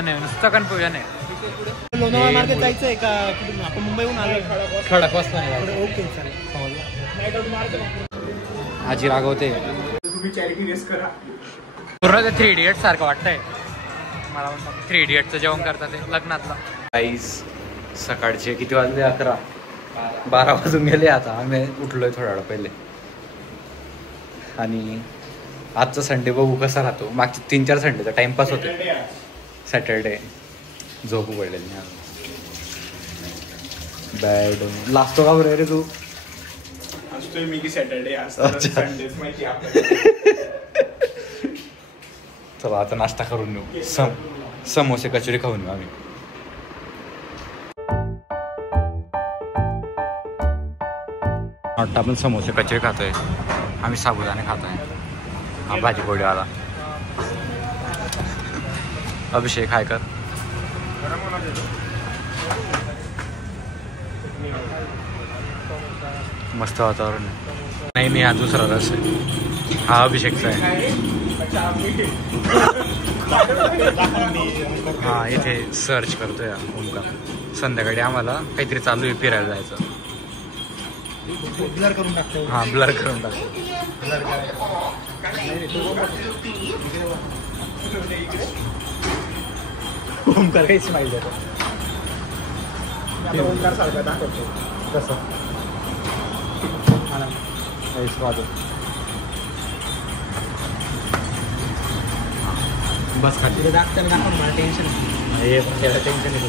नुसतं कन्फ्युजन आहे. लोणावळा मार्केट जायचंय का आपण मुंबईहून आलोय? खडकवासला. ओके चालेल. आजी रागवते. तुम्ही चॅरिटी रेस करा. पूर्ण ते 3 इडियट्स सारखं वाटतंय मला. 3 इडियट्सचं जेवण करतात ते लग्नातलं. गाईस सकाळचे किती वाजले? 11, 12 वाजून गेले. आता आम्ही उठलोय थोडा वेळ पहिले. आणि आजचा संडे बघू कसा राहतो. मागचे 3-4 संडेचा टाइमपास होते. सॅटरडे झोप उघडलेली बॅड लागतो का बरं रे तू? असतोय मी की सॅटरडे संडेच माहिती चला आता नाश्ता करून येऊ. समोसे कचोरी खाऊन येऊ आम्ही. वाटतं आपण समोसे कचोरी खातोय. आम्ही साबुदाणे खातोय. हा भाजी पोळीवाला अभिषेक हाय कर. मस्त वातावरण आहे. नाही हा दुसरा रस आहे. हा अभिषेकचा आहे. हा इथे सर्च करतोय ओमकार. संध्याकाळी आम्हाला काहीतरी चालू आहे, फिरायला जायचं. ब्लर करून टाकतो. हा ब्लर करून टाकतो. ओमकार काही स्माईल देतो. ओमकार सारखं दाखवतो कसं बस खाली दाखवताना दाखव. मला टेन्शन टेन्शन येतो.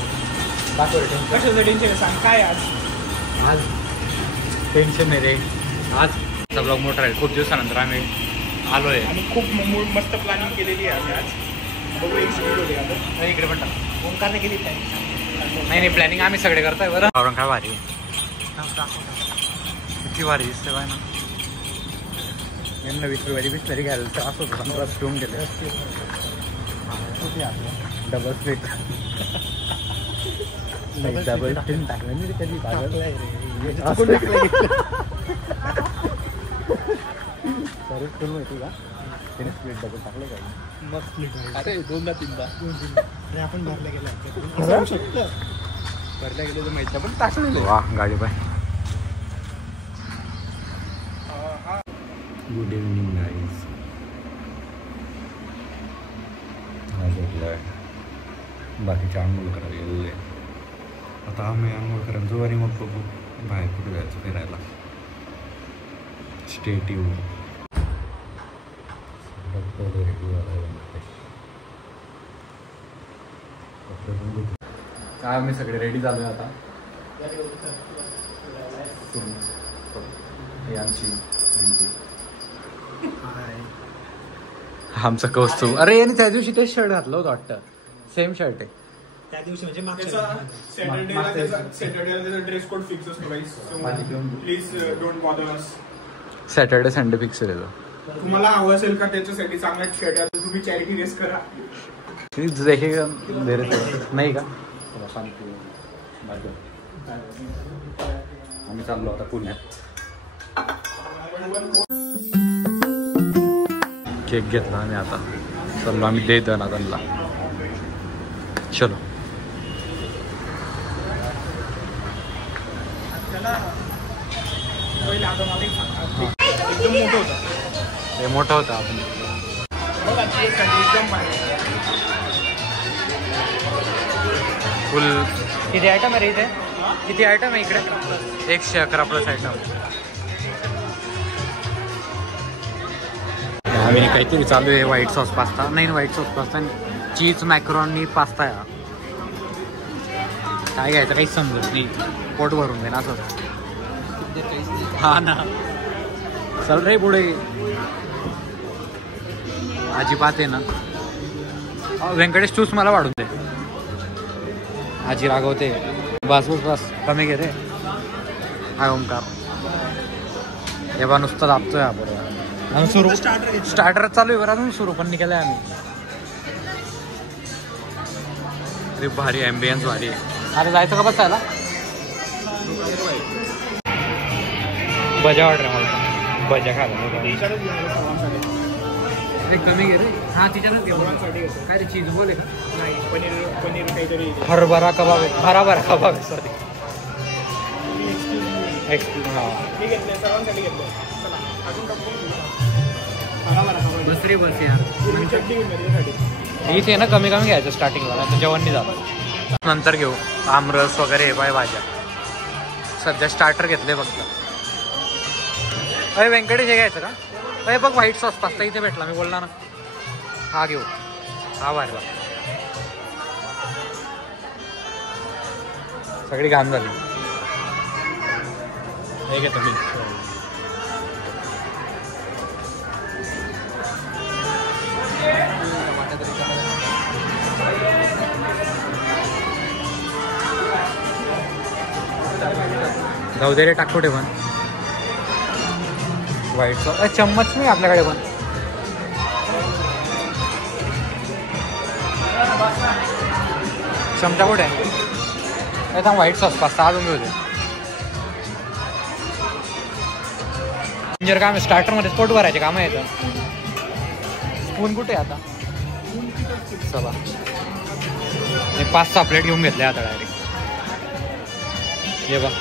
कशाचं टेन्शन आहे सांग. काय आज टेन्शन नाही रे. आजचा ब्लॉग मोठा आहे. खूप दिवसानंतर आम्ही आलोय आणि खूप मस्त प्लॅनिंग केलेली आहे आम्ही आज. बघू एक स्पीड होते आता. इकडे पण ओंकारने केली नाही प्लॅनिंग आम्ही सगळे करतोय. बरं औरंग काय भारी किती भारी दिसते बाय ना. यांना 20 रुपयाची बिस्लरी घ्यायला तर असं होतं. 15 ठेवून गेले. डबल स्प्लिट नाही डबल स्प्लिट टाकलं नाही कधी. सर्व करून माहिती का त्याने स्प्लिट डबल टाकलं का? मग स्प्लिट. अरे 2-3दा आपण भरल्या गेल्या भरल्या गेले तर माहिती पण टाकलं. वा गाडी बाय. Good evening guys. बाकीचे आंघोळ करायला गेलेले. आता आम्ही आंघोळ करायला जाऊ आणि मग बघू बाहेर कुठे जायचं फिरायला. स्टेट येऊ. काय आम्ही सगळे रेडी झालोय आता. ही आमची आमचं कौस्तुभ. अरे याने त्या दिवशी तेच शर्ट घातलं होतं वाटतं. सेम शर्ट आहे त्या दिवशी म्हणजे सॅटर्डेला ड्रेस कोड फिक्स असतो guys. Please don't bother us. Saturday Sunday fix आहे. तुम्हाला हवं असेल का त्याच्यासाठी चांगला शर्ट आहे तुम्ही चॅरिटी रेस करा. देखेगा नाही का. आम्ही चाललो आता पुण्यात. केक घेतला आम्ही. आता चाललो आम्ही दे दनादनला. चलो एकदम मोठं होतं. हे मोठं होतं. आपण फुल किती आयटम आहे रे इथे? किती आयटम आहे इकडे? 111+ आयटम. आम्ही काहीतरी चालू आहे. White sauce pasta. नाही व्हाईट सॉस पास्ता चीज मॅक्रोनी पास्ता आहे. काय घ्यायचं काहीच समजत नाही. पोट भरून दे ना असं. हा ना चल रे पुढे. आजी पाहते ना. व्यंकटेश तूच मला वाढून दे. आजी रागवते. बस बस बस कमी घे रे. हाय ओमकार. हे बा नुसतं दाबतोय आपण. सुरू स्टार्टर चालू आहे बरं. अजून सुरू पण नाही केलंय आम्ही. अरे भारी ॲम्बियन्स भारी आहे. अरे जायचं का बसायला? भजा ऑर्डर मला. भजा खायला अरे कमी घे रे. हा तिच्यातच घे. सर्वांसाठी घेतो. काय ते चीज बोल आहे का? नाही पनीर काहीतरी हरभरा कबाब आहे. हराभरा कबाब आहे सॉरी. हा मी घेतले सर्वांसाठी घेतले. चला अजून बस रे बस यार. चटणी घेऊन त्याच्यासाठी. इथे ना कमी कमी घ्यायचं स्टार्टिंगला नाही तर जेवण नाही जातं. नंतर घेऊ आमरस वगैरे हे बाय भाज्या. सध्या स्टार्टर घेतले फक्त. अरे व्यंकटेश हे घ्यायचं का? अरे बघ व्हाईट सॉस पास्ता इथे भेटला मी बोलला ना. हा घेऊ. हा वाढला. सगळी घाण झाली. हे घेतो मी. जाऊ दे रे टाकू पण व्हाईट सॉस. चम्मच नाही आपल्याकडे पण. चमचा कुठे आहे? थांब व्हाईट सॉस पास्ता अजून घेऊ दे. जर काम स्टार्टरमध्ये पोट भरायचे काम येतं. स्पून कुठे आहे आता? चला हे 5-6 प्लेट घेऊन घेतले आता डायरेक्ट. हे बघ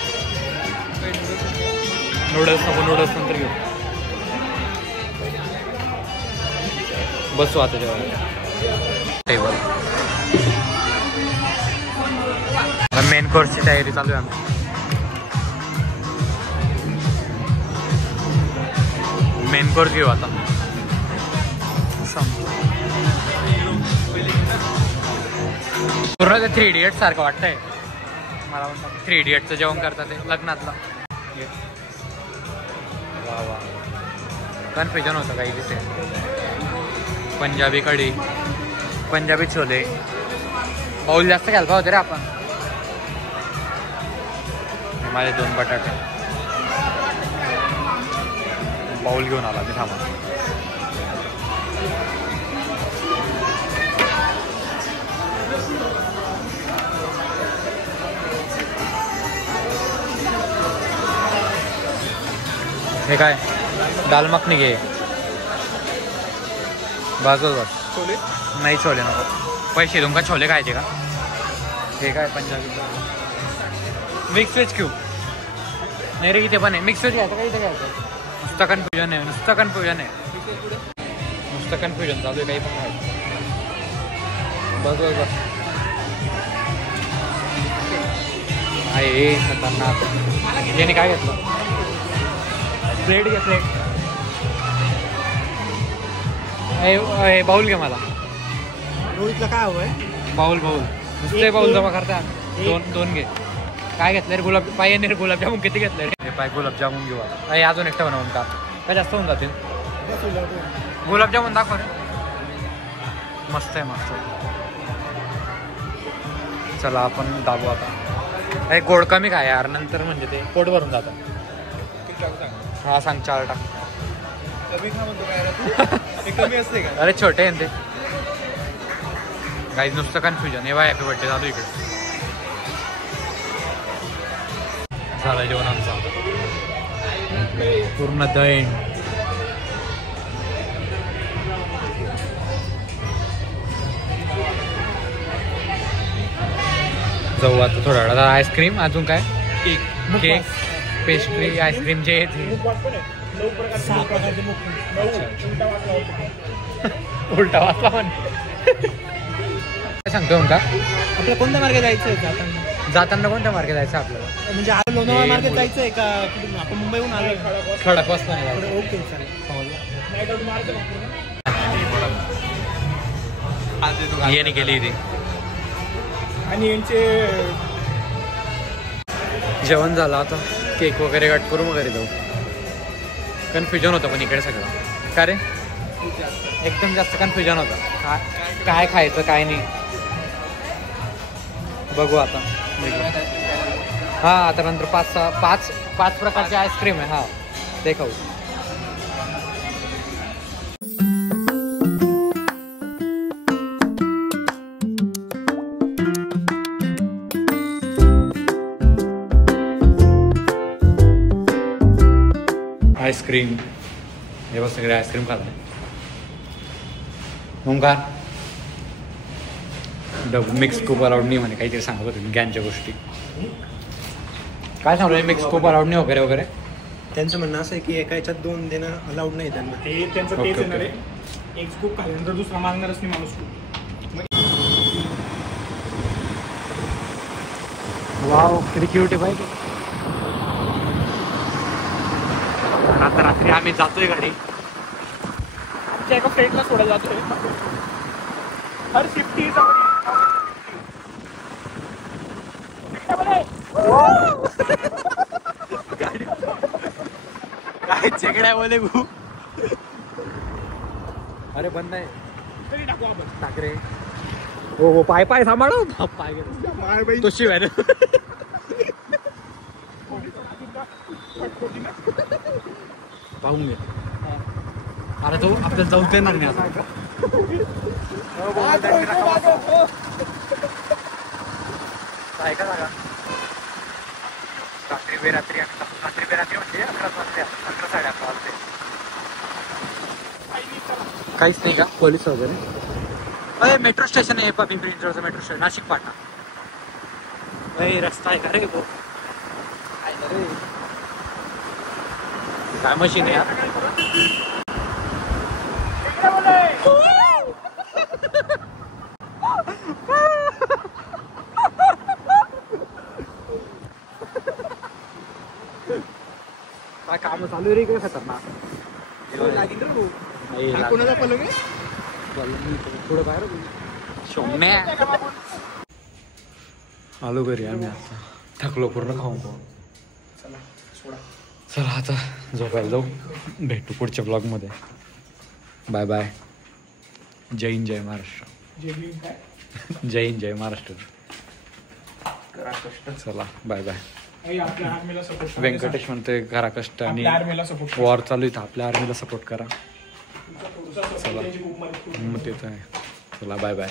नूडल्स नको. नूडल्स नंतर घेऊ. बसू आता जेव्हा टेबल. मेन कोर्सची तयारी चालू आहे आमची. मेन कोर्स घेऊ आता. पूर्ण ते 3 इडियट्स सारखं वाटतंय मला. म्हणतात 3 इडियट्सचं जेवण करतात ते लग्नातलं. वा वा कन्फ्युजन होतं काही तिथे. पंजाबी कढी, पंजाबी छोले. बाऊल जास्त घ्यायला होते रे आपण. माझे 2 बटाटे. बाऊल घेऊन आला मी. थांबा हे काय दाल मखनी घे. बस छोले नाही छोले नको. पैसे देऊन का छोले खायचे का? हे काय पंजाबी मिक्स व्हेज क्यूब नाही रे. इथे पण आहे मिक्स व्हेज घ्यायचं का इथे घ्यायचं? नुसतं कन्फ्युजन आहे. नुसतं कन्फ्युजन आहे. नुसतं कन्फ्युजन चालू आहे. काही पण खायचं. बस बस बस आहे खतरनाक. याने काय घेतलं? प्लेट घे प्लेट. बाउल घे मला. रोहितला काय हवंय? बाउल नुसते बाउल जमा करता. दोन घे. काय घेतलं रे? पाय गुलाबजामुन किती घेतलं रे? पाय गुलाबजामुन घेऊ आता. अजून एकटा बनवून का? काय जास्त होऊन जातील? गुलाबजामुन दाखव रे. मस्त आहे मस्त. चला आपण दाबू आता. गोड कमी काय यार नंतर म्हणजे ते पोट भरून जातं. हा सांग 4 टाक. कमी असते का? अरे छोटे आहे ते. गाईज नुसतं कन्फ्युजन. हे बाय हॅपी बर्थडे चालू इकडे. झालं जेवण आमचा. पूर्ण दहीण. जाऊ आता थोडा वेळा. आईस्क्रीम अजून काय? केक पेस्ट्री आईस्क्रीम जे येते. 6 प्रकारचे मुख. उलटा वाचला म्हणे. काय सांगतो म्हणता? आपल्याला कोणत्या मार्गे जायचं आहे? जाताना कोणत्या मार्गे जायचं आपल्याला? म्हणजे आज लोणावळा मार्गे जायचं आहे का? आपण मुंबईहून आलो. खडक वाजता नाही जायचं. ओके चालेल. ये नाही केली ती. आणि यांचे जेवण झालं आता. केक वगैरे कट करून वगैरे जाऊ. कन्फ्युजन होतं पण इकडे सगळं. का रे? एकदम जास्त कन्फ्युजन होतं. काय खायचं काय नाही. बघू आता. हां आता नंतर 5 प्रकारचे आईस्क्रीम आहे. हां ते खाऊ. आईस्क्रीम हे बघ सगळे आईस्क्रीम खात आहे. ओंकार मिक्स खूप अलाउड नाही म्हणे, काहीतरी सांगत होते ज्ञानच्या गोष्टी. काय सांगतो मिक्स खूप अलाउड नाही वगैरे वगैरे. त्यांचं म्हणणं असं आहे की एका याच्यात 2 देणं अलाउड नाही त्यांना. ते त्यांचं ओके, तेच येणार ओके. आहे. एक स्कूप खाल्ल्यानंतर दुसरा मागणारच नाही माणूस. वाव किती क्यूट आहे पाहिजे. आता रात्री आम्ही जातोय घरी. आमच्या एका फ्रेंडला सोडायला जातोय. हर शिफ्टी काय चेकड्या बोले भू. अरे बंद आहे. तरी टाकू आपण. टाक रे. हो हो पाय पाय सांभाळो. पाय माय तो शिवाय ना. पाहून घे. अरे तो आपल्याला जाऊ देणार नाही आता. ऐका जागा रात्री बेरात्री म्हणजे 11 वाजता 11 साडे 11 वाजते. काहीच नाही का पोलीस वगैरे. अरे मेट्रो स्टेशन आहे पिंपरी चिंचवडचं मेट्रो स्टेशन नाशिक पाटा. अरे रस्ता आहे का रे भाऊ. काय मशीन आहे यार. काय काम चालू आहे रे काय खतरनाक. कोणाला पलंग पुढे बाहेर शोम्या. आलो घरी आम्ही आता. थकलो पूर्ण खाऊन. चला आता झोपायला जाऊ. भेटू पुढच्या ब्लॉगमध्ये. Bye bye. जय हिंद जय महाराष्ट्र. जय हिंद जय महाराष्ट्र. चला बाय बाय. आपल्या आर्मीला सपोर्ट. व्यंकटेश म्हणते करा कष्ट आणि आर्मीला सपोर्ट. वॉर चालू आहे आपल्या आर्मीला सपोर्ट करा. चला मग तेच आहे. चला बाय बाय.